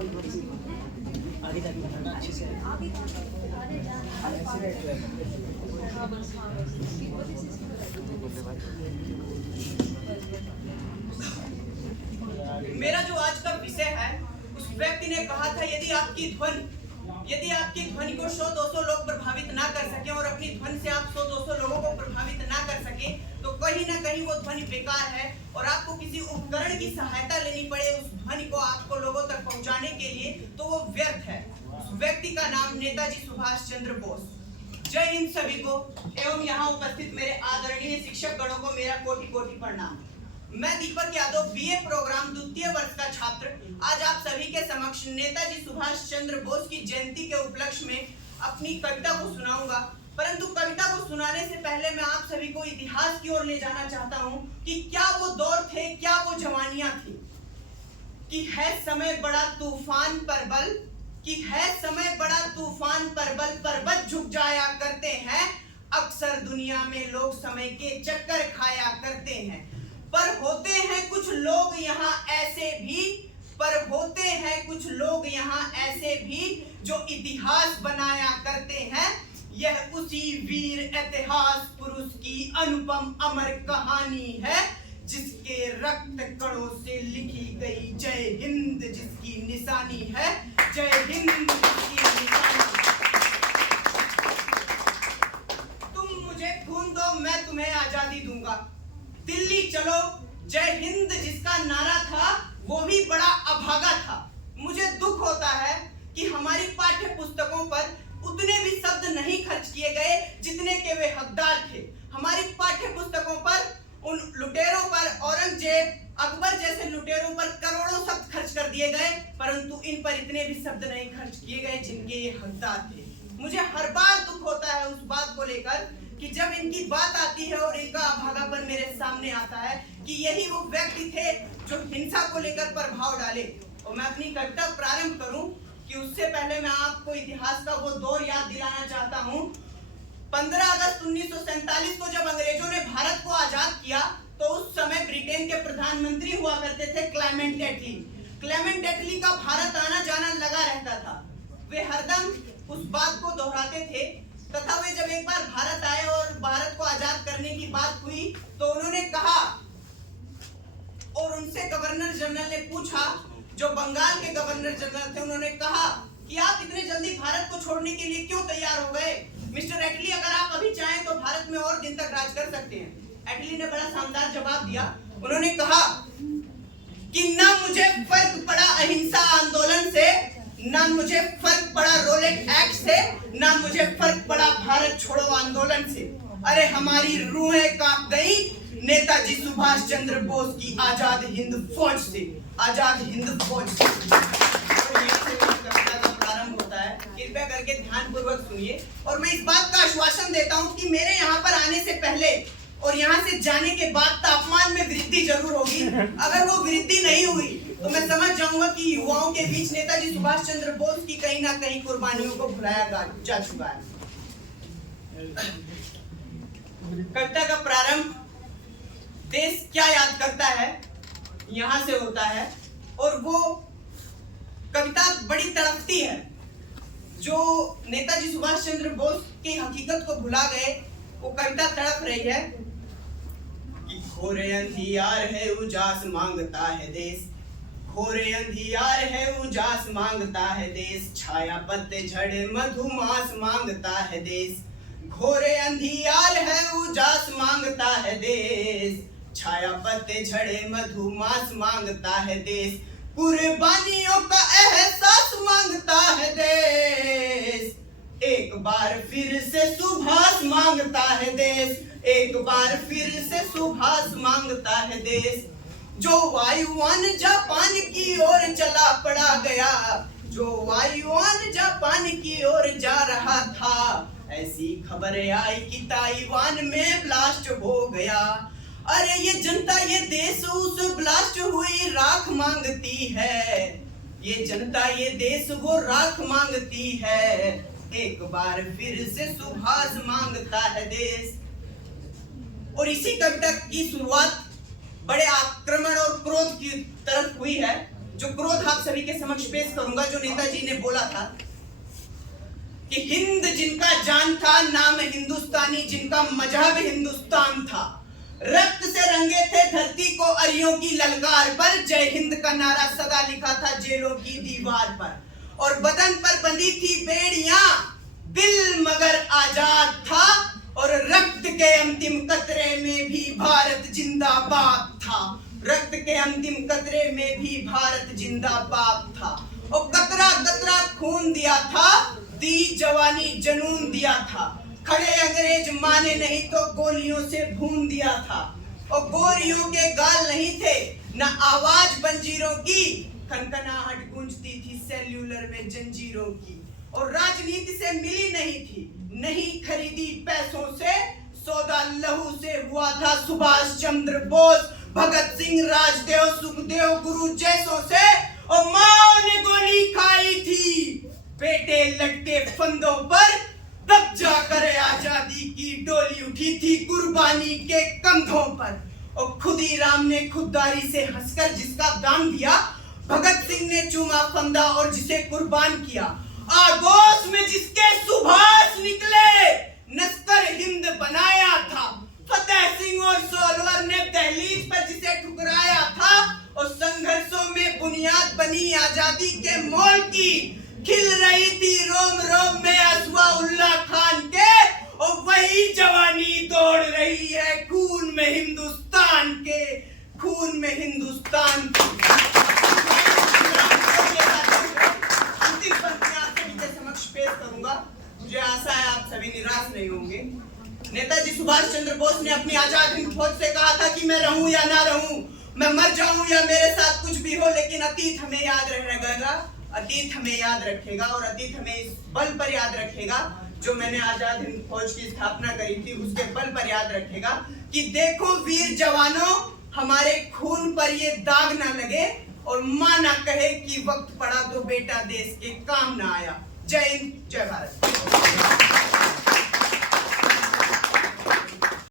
आगे जाके बनाना अच्छे से। मेरा जो आज का विषय है, उस व्यक्ति ने कहा था यदि आपकी ध्वनि को 100-200 लोग प्रभावित ना कर सके और अपनी ध्वनि से आप 100-200 लोगों को प्रभावित ना कर सके तो कहीं ना कहीं वो ध्वनि बेकार है और आपको किसी उपकरण की सहायता लेनी पड़े उस ध्वनि को आपको लोगों तक पहुंचाने के लिए, तो वो व्यर्थ है। उस व्यक्ति का नाम नेताजी सुभाष चंद्र बोस। जय हिंद सभी को एवं यहाँ उपस्थित मेरे आदरणीय शिक्षक गणों को मेरा कोटि कोटि प्रणाम। मैं दीपक यादव बीए प्रोग्राम द्वितीय वर्ष का छात्र आज आप सभी के समक्ष नेताजी सुभाष चंद्र बोस की जयंती के उपलक्ष्य में अपनी कविता को सुनाऊंगा। परंतु कविता को सुनाने से पहले मैं आप सभी को इतिहास की ओर ले जाना चाहता हूं कि क्या वो दौर थे, क्या वो जवानियां थी। कि है समय बड़ा तूफान परबल, कि है समय बड़ा तूफान परबल, पर्वत झुक जाया करते हैं। अक्सर दुनिया में लोग समय के चक्कर खाया करते हैं। पर होते हैं कुछ लोग यहाँ ऐसे भी, पर होते हैं कुछ लोग यहाँ ऐसे भी जो इतिहास बनाया करते हैं। यह उसी वीर इतिहास पुरुष की अनुपम अमर कहानी है, जिसके रक्त कणों से लिखी गई जय हिंद जिसकी निशानी है। जय हिंद जिसकी निशानी। तुम मुझे खून दो, मैं तुम्हें आजादी दूंगा। दिल्ली चलो, जय हिंद जिसका नारा था वो भी बड़ा अभागा था। मुझे दुख होता है कि हमारी पाठ्य पुस्तकों पर उतने भी शब्द नहीं खर्च किए गए जितने के वे हकदार थे। हमारी पाठ्य पुस्तकों पर उन लुटेरों पर, औरंगजेब, अकबर जैसे लुटेरों पर करोड़ों शब्द खर्च कर दिए गए, परंतु इन पर इतने भी शब्द नहीं खर्च किए गए जिनके ये हकदार थे। मुझे हर बार दुख होता है उस बात को लेकर कि जब इनकी बात आती है और इनका अभागापन मेरे सामने आता है कि यही वो व्यक्ति थे जो हिंसा को लेकर प्रभाव डाले। और मैं अपनी कविता प्रारंभ करूं कि उससे पहले मैं आपको इतिहास का वो दौर याद दिलाना चाहता हूं। 15 अगस्त 1947 को जब अंग्रेजों ने भारत को आजाद किया तो उस समय ब्रिटेन के प्रधानमंत्री हुआ करते थे क्लेमेंट एटली। क्लेमेंट एटली का भारत आना जाना लगा रहता था। वे हरदम उस बात को दोहराते थे तथा वे जब एक बार भारत आए और भारत को आजाद करने की बात हुई तो उन्होंने कहा, और उनसे गवर्नर जनरल ने पूछा, जो बंगाल के गवर्नर जनरल थे, उन्होंने कहा कि आप इतने जल्दी भारत को छोड़ने के लिए क्यों तैयार हो गए? मिस्टर एटली, अगर आप अभी चाहें तो भारत में और दिन तक राज कर सकते हैं। एटली ने बड़ा शानदार जवाब दिया। उन्होंने कहा कि ना मुझे फर्क पड़ा अहिंसा आंदोलन से, ना मुझे फर्क पड़ा रोलेट एक्ट से, ना मुझे फर्क पड़ा भारत छोड़ो आंदोलन से। अरे हमारी रूहें कांप गई नेताजी सुभाष चंद्र बोस की आजाद हिंद फौज से, आजाद हिंद फौज से। तो यहाँ से कविता का प्रारंभ होता है। कृपया करके ध्यानपूर्वक सुनिए और मैं इस बात का आश्वासन देता हूँ कि मेरे यहाँ पर आने से पहले और यहाँ से जाने के बाद तापमान में वृद्धि जरूर होगी। अगर वो वृद्धि नहीं हुई तो मैं समझ जाऊंगा कि युवाओं के बीच नेताजी सुभाष चंद्र बोस की कहीं ना कहीं कुर्बानियों को भुलाया जा चुका है। कविता का प्रारंभ देश क्या याद करता है यहाँ से होता है और वो कविता बड़ी तड़पती है। जो नेताजी सुभाष चंद्र बोस की हकीकत को भुला गए वो कविता तड़प रही है कि घोरे अंधियार है उजास मांगता है देश, घोरे अंधियार है उजास मांगता है देश, छाया पतझड़ मधुमास मांगता है देश। घोरे अंधियार है उजास मांगता है देश, छाया पतझड़ मधुमास मांगता है देश, कुर्बानियों का एहसास मांगता है देश। एक बार फिर से सुभाष मांगता है देश, एक बार फिर से सुभाष मांगता है देश। जो वायुयान जापान की ओर चला पड़ा गया, जो वायुयान जापान की ओर जा रहा था, ऐसी खबर आई कि ताइवान में ब्लास्ट हो गया। अरे ये जनता ये देश उस ब्लास्ट हुई राख मांगती है, ये जनता ये देश वो राख मांगती है। एक बार फिर से सुभाष मांगता है देश। और इसी कविता की शुरुआत बड़े आक्रमण और क्रोध की तरफ हुई है। जो क्रोध आप सभी के समक्ष पेश करूंगा, जो नेताजी ने बोला था कि हिंद जिनका जान था, नाम हिंदुस्तानी जिनका मजहब हिंदुस्तान था, रक्त से रंगे थे धरती को अरियों की ललकार पर, जय हिंद का नारा सदा लिखा था जेलों की दीवार पर, और बदन पर बंधी थी बेड़ियां, दिल मगर आजाद था, और रक्त के अंतिम कतरे में भी भारत जिंदाबाद था, रक्त के अंतिम कतरे में भी भारत जिंदाबाद था, और कतरा कतरा खून दिया था, दी जवानी जनून दिया था, खड़े अंग्रेज माने नहीं तो गोलियों से भून दिया था, और गोरियों के गाल नहीं थे न आवाज बंजीरों की, खनखनाहट गूंजती थी सेल्यूलर में जंजीरों की, और राजनीति से मिली नहीं थी, नहीं खरीदी पैसों से, सौदा लहू से हुआ था सुभाष चंद्र बोस, भगत सिंह, राजदेव, सुखदेव, गुरु जैसों से, और माँ ने गोली खाई थी बेटे लटके फंदों पर, तब जाकर आजादी की डोली उठी थी कुर्बानी के कंधों पर, और खुदी राम ने खुददारी से हंसकर जिसका दाम दिया, भगत सिंह ने चूमा फंदा और जिसे कुर्बान किया, आगोश में जिसके सुभाष निकले, नस्कर हिंद बनाया था, फतेह सिंह और सोलवर ने दहलीज पर जिसे ठुकराया था, और संघर्षों में बुनियाद बनी आजादी के मोल की, खिल रही थी रोम रोम में असवा उल्ला खान के, और वही जवानी दौड़ रही है खून में हिंदुस्तान के, खून में हिंदुस्तान की। अंतिम पंक्तियां आप सभी के समक्ष पेश करूंगा, मुझे आशा है आप सभी निराश नहीं होंगे। नेताजी सुभाष चंद्र बोस ने अपनी आजाद हिंद फौज से कहा था कि मैं रहूं या ना रहूं, मैं मर जाऊं या मेरे साथ कुछ भी हो, लेकिन अतीत हमें याद रहेगा, अतीत हमें याद रखेगा, और अतीत हमें इस बल पर याद रखेगा जो मैंने आजाद हिंद फौज की स्थापना करी थी, उसके बल पर याद रखेगा कि देखो वीर जवानों, हमारे खून पर ये दाग ना लगे, और मां ना कहे कि वक्त पड़ा तो बेटा देश के काम ना आया। जय हिंद, जय भारत।